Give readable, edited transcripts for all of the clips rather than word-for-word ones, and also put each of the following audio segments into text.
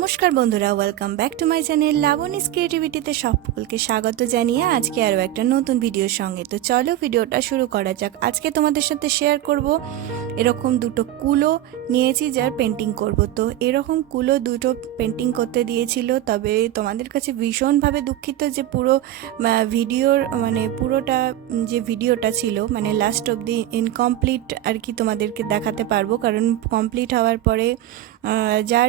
নমস্কার বন্ধুরা, welcome back to my channel Labani's ক্রিয়েটিভিটিতে সকলকে স্বাগত জানিয়ে আজকে আরও একটা নতুন ভিডিওর সঙ্গে। তো চলো ভিডিওটা শুরু করা যাক। আজকে তোমাদের সাথে শেয়ার করব এরকম দুটো কুলো নিয়েছি যার পেন্টিং করব। তো এরকম কুলো দুটো পেন্টিং করতে দিয়েছিল, তবে তোমাদের কাছে ভীষণভাবে দুঃখিত যে পুরো পুরোটা যে ভিডিওটা ছিল লাস্ট অবধি ইনকমপ্লিট আর কি তোমাদেরকে দেখাতে পারবো, কারণ কমপ্লিট হওয়ার পরে যার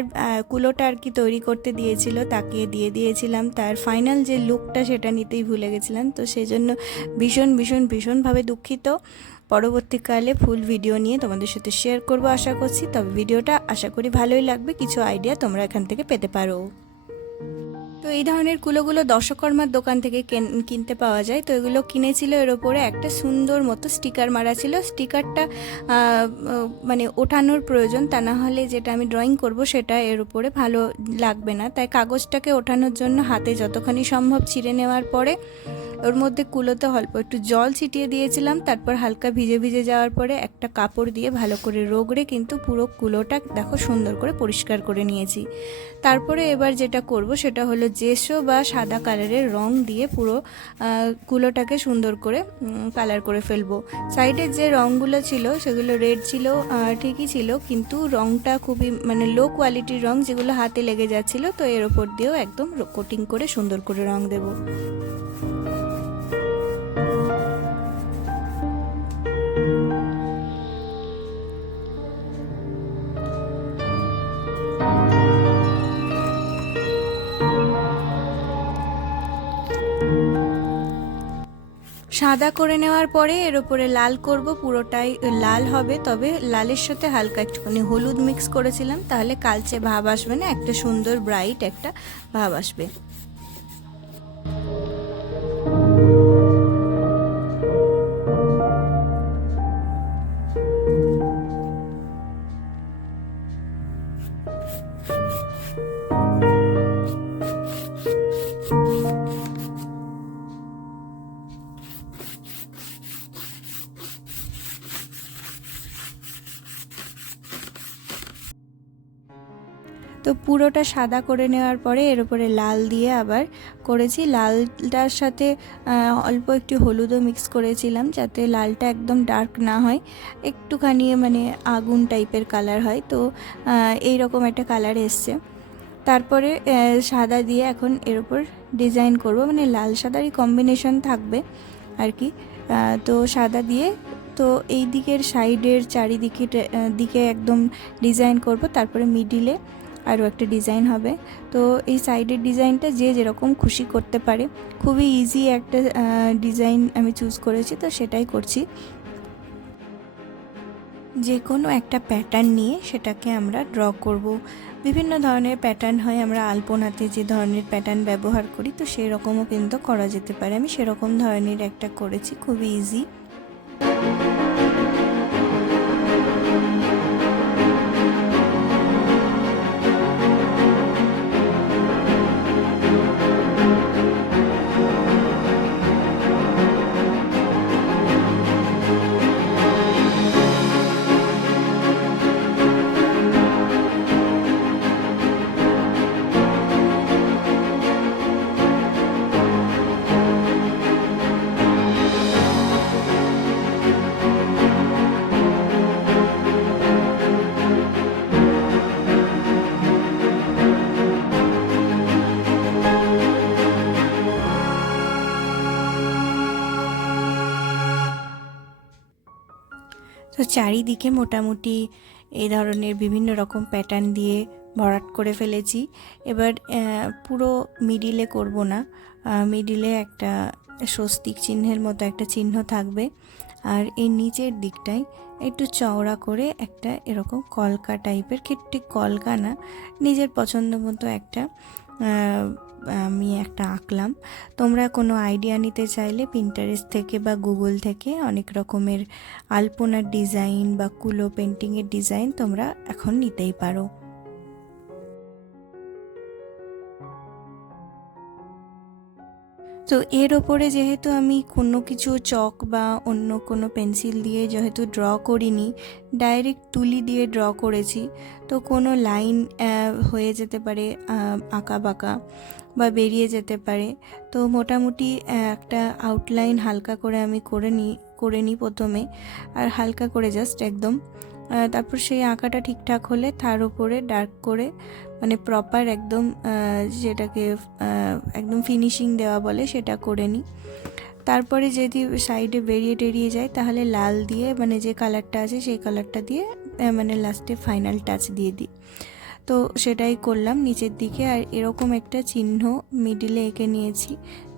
কুলোটা আর কি তৈরি করতে দিয়েছিল তাকে দিয়ে দিয়েছিলাম তার ফাইনাল যে লুকটা, সেটা নিতেই ভুলে গেছিলাম। তো সেই জন্য ভীষণভাবে দুঃখিত। পরবর্তীকালে ফুল ভিডিও নিয়ে তোমাদের সাথে শেয়ার করব আশা করছি। তবে ভিডিওটা আশা করি ভালোই লাগবে, কিছু আইডিয়া তোমরা এখান থেকে পেতে পারো। তো এই ধরনের কুলোগুলো দশকর্মার দোকান থেকে কিনতে পাওয়া যায়। তো এগুলো কিনেছিল, এর ওপরে একটা সুন্দর মতো স্টিকার মারা ছিল। স্টিকারটা ওঠানোর প্রয়োজন, তা না হলে যেটা আমি ড্রয়িং করব সেটা এর উপরে ভালো লাগবে না। তাই কাগজটাকে ওঠানোর জন্য হাতে যতখানি সম্ভব ছিঁড়ে নেওয়ার পরে ওর মধ্যে কুলোতে অল্প একটু জল ছিটিয়ে দিয়েছিলাম। তারপর হালকা ভিজে যাওয়ার পরে একটা কাপড় দিয়ে ভালো করে রগড়ে কিন্তু পুরো কুলোটা দেখো সুন্দর করে পরিষ্কার করে নিয়েছি। তারপরে এবার যেটা করব সেটা হলো জেসো বা সাদা কালারের রং দিয়ে পুরো কুলোটাকে সুন্দর করে কালার করে ফেলবো। সাইডের যে রঙগুলো ছিল সেগুলো রেড ছিল, ঠিকই ছিল, কিন্তু রঙটা খুবই লো কোয়ালিটির রঙ, যেগুলো হাতে লেগে যাচ্ছিলো। তো এর ওপর দিয়েও একদম কোটিং করে সুন্দর করে রং দেবো। সাদা করে নেওয়ার পরে এর উপরে লাল করব, পুরোটাই লাল হবে, তবে লালের সাথে হালকা একটুখানি হলুদ মিক্স করেছিলাম, তাহলে কালচে ভাব আসবে না, একটা সুন্দর ব্রাইট একটা ভাব আসবে। তো পুরোটা সাদা করে নেওয়ার পরে এর উপরে লাল দিয়ে আবার করেছি। লালটার সাথে অল্প একটু হলুদও মিক্স করেছিলাম, যাতে লালটা একদম ডার্ক না হয়, একটুখানি আগুন টাইপের কালার হয়। তো এই রকম একটা কালার এসছে। তারপরে সাদা দিয়ে এখন এর উপর ডিজাইন করব, লাল সাদারই কম্বিনেশন থাকবে আর কি। তো সাদা দিয়ে তো এই দিকের সাইডের দিকে একদম ডিজাইন করব, তারপরে মিডিলে আরও একটা ডিজাইন হবে। তো এই সাইডের ডিজাইনটা যে যেরকম খুশি করতে পারে, খুবই ইজি একটা ডিজাইন আমি চুজ করেছি, তো সেটাই করছি। যে কোনো একটা প্যাটার্ন নিয়ে সেটাকে আমরা ড্র করব। বিভিন্ন ধরনের প্যাটার্ন হয়, আমরা আলপনাতে যে ধরনের প্যাটার্ন ব্যবহার করি, তো সেই রকমও কিন্তু করা যেতে পারে। আমি সেরকম ধরনের একটা করেছি, খুবই ইজি। তো চারিদিকে মোটামুটি এই ধরনের বিভিন্ন রকম প্যাটার্ন দিয়ে ভরাট করে ফেলেছি। এবার পুরো মিডিলে করব না, মিডিলে একটা স্বস্তিক চিহ্নের মতো একটা চিহ্ন থাকবে, আর এই নিচের দিকটায় একটু চওড়া করে একটা এরকম কলকা টাইপের, ঠিক কলকা না, নিজের পছন্দ মতো একটা আমি একটা আঁকলাম। তোমরা কোনো আইডিয়া নিতে চাইলে পিন্টারেস্ট থেকে বা গুগল থেকে অনেক রকমের আলপনার ডিজাইন বা কুলো পেন্টিংয়ের ডিজাইন তোমরা এখন নিতেই পারো। তো তো এর ওপরে যেহেতু আমি কোনো কিছু চক বা অন্য কোনো পেন্সিল দিয়ে যেহেতু ড্র করিনি, ডাইরেক্ট তুলি দিয়ে ড্র করেছি, তো কোনো লাইন হয়ে যেতে পারে আঁকা বাঁকা বা বেরিয়ে যেতে পারে। তো মোটামুটি একটা আউটলাইন হালকা করে আমি করে নিই প্রথমে, আর হালকা করে জাস্ট একদম। তারপর সেই আঁকাটা ঠিকঠাক হলে তার উপরে ডার্ক করে, মানে প্রপার একদম যেটাকে একদম ফিনিশিং দেওয়া বলে সেটা করে নিই। তারপরে যদি সাইডে বেরিয়ে যায় তাহলে লাল দিয়ে, মানে যে কালারটা আছে সেই কালারটা দিয়ে মানে লাস্টে ফাইনাল টাচ দিয়ে দিই। তো সেটাই করলাম নিচের দিকে। আর এরকম একটা চিহ্ন মিডিলে এঁকে নিয়েছি,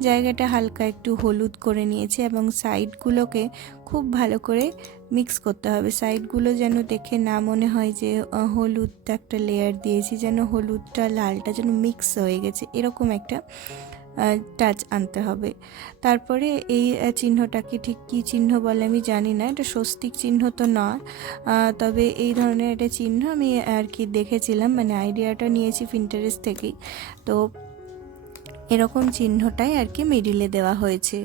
জায়গাটা হালকা একটু হলুদ করে নিয়েছি এবং সাইডগুলোকে খুব ভালো করে মিক্স করতে হবে। সাইডগুলো যেন দেখে না মনে হয় যে হলুদ একটা লেয়ার দিয়েছি, যেন হলুদটা লালটা যেন মিক্স হয়ে গেছে, এরকম একটা টাচ আনতে হবে। তারপরে এই চিহ্নটাকে ঠিক কী চিহ্ন বলে আমি জানি না, এটা স্বস্তিক চিহ্ন তো নয়, তবে এই ধরনের একটা চিহ্ন আমি আর কি দেখেছিলাম, মানে আইডিয়াটা নিয়েছি পিন্টারেস্ট থেকেই। তো এরকম চিহ্নটাই আর কি মিডিলে দেওয়া হয়েছে।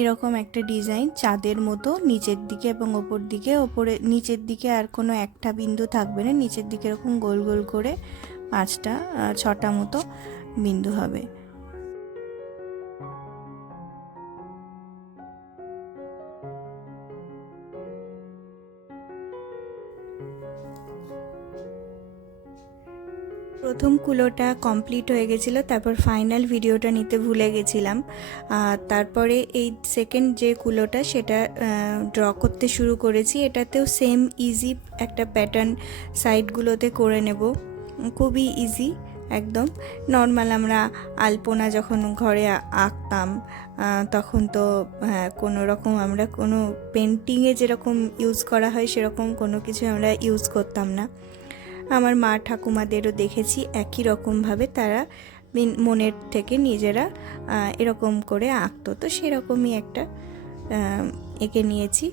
এরকম একটা ডিজাইন চাঁদের মতো নিচের দিকে এবং ওপর দিকে, ওপরে নিচের দিকে আর কোনো একটা বিন্দু থাকবে না, নিচের দিকে এরকম গোল গোল করে 5টা 6টা মতো বিন্দু হবে। প্রথম কুলোটা কমপ্লিট হয়ে গেছিলো, তারপর ফাইনাল ভিডিওটা নিতে ভুলে গেছিলাম। তারপরে এই সেকেন্ড যে কুলোটা সেটা ড্র করতে শুরু করেছি। এটাতেও সেম ইজি একটা প্যাটার্ন সাইডগুলোতে করে নেব, খুবই ইজি একদম নর্মাল। আমরা আলপনা যখন ঘরে আঁকতাম তখন তো কোনো রকম আমরা কোনো পেন্টিংয়ে যেরকম ইউজ করা হয় সেরকম কোনো কিছু আমরা ইউজ করতাম না। আমার মা ঠাকুমাদেরও দেখেছি একই রকমভাবে তারা মনের থেকে নিজেরা এরকম করে আঁকতো, তো সেরকমই একটা এঁকে নিয়েছি।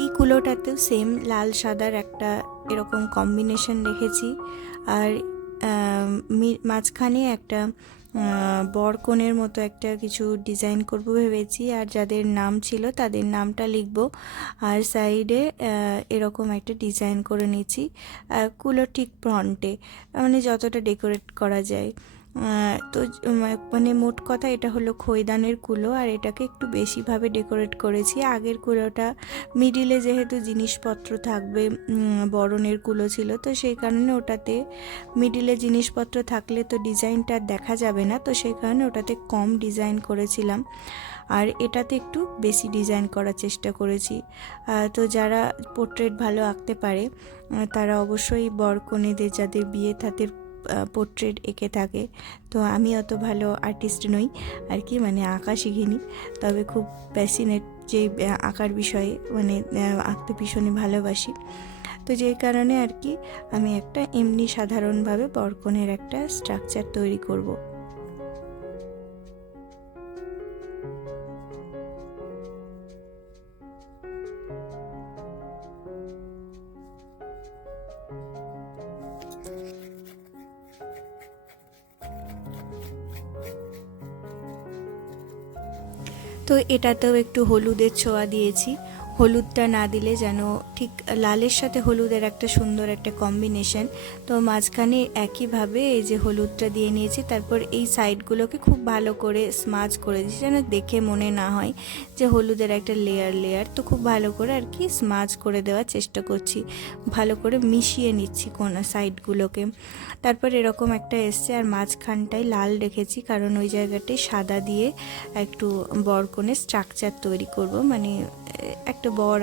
এই কুলোটাতেও সেম লাল সাদার একটা এরকম কম্বিনেশন রেখেছি, আর মাঝখানে একটা বরকনের মতো একটা কিছু ডিজাইন করব ভেবেছি, আর যাদের নাম ছিল তাদের নামটা লিখব, আর সাইডে এরকম একটা ডিজাইন করে নিয়েছি কুলো ঠিক ফ্রন্টে, মানে যতটা ডেকোরেট করা যায়। তো মানে মোট কথা এটা হলো খৈদানের কুলো, আর এটাকে একটু বেশিভাবে ডেকোরেট করেছি। আগের কুলোটা মিডিলে যেহেতু জিনিসপত্র থাকবে, বরণের কুলো ছিল, তো সেই কারণে ওটাতে মিডিলে জিনিসপত্র থাকলে তো ডিজাইনটা দেখা যাবে না, তো সেই কারণে ওটাতে কম ডিজাইন করেছিলাম, আর এটাতে একটু বেশি ডিজাইন করার চেষ্টা করেছি। তো যারা পোর্ট্রেট ভালো আঁকতে পারে তারা অবশ্যই বর কনেদের যাদের বিয়ে তাদের পোর্ট্রেট এঁকে থাকে। তো আমি অত ভালো আর্টিস্ট নই আর কি, মানে আঁকা শিখিনি, তবে খুব প্যাশনেট যে আঁকার বিষয়ে, মানে আঁকতে ভীষণই ভালোবাসি। তো যেই কারণে আর কি আমি একটা এমনি সাধারণভাবে বরকনের একটা স্ট্রাকচার তৈরি করব। তো এটাতেও একটু হলুদের ছোঁয়া দিয়েছি। হলুদটা না দিলে যেন ঠিক লালের সাথে হলুদের একটা সুন্দর একটা কম্বিনেশন। তো মাঝখানে একইভাবে এই যে হলুদটা দিয়ে নিয়েছি, তারপর এই সাইডগুলোকে খুব ভালো করে স্মাজ করে দিয়েছি যেন দেখে মনে না হয় যে হলুদের একটা লেয়ার। তো খুব ভালো করে আর কি স্মাজ করে দেওয়ার চেষ্টা করছি, ভালো করে মিশিয়ে নিচ্ছি কোন সাইডগুলোকে। তারপর এরকম একটা এসছে, আর মাঝখানটায় লাল রেখেছি কারণ ওই জায়গাটায় সাদা দিয়ে একটু বরকনের স্ট্রাকচার তৈরি করব, মানে একটা বর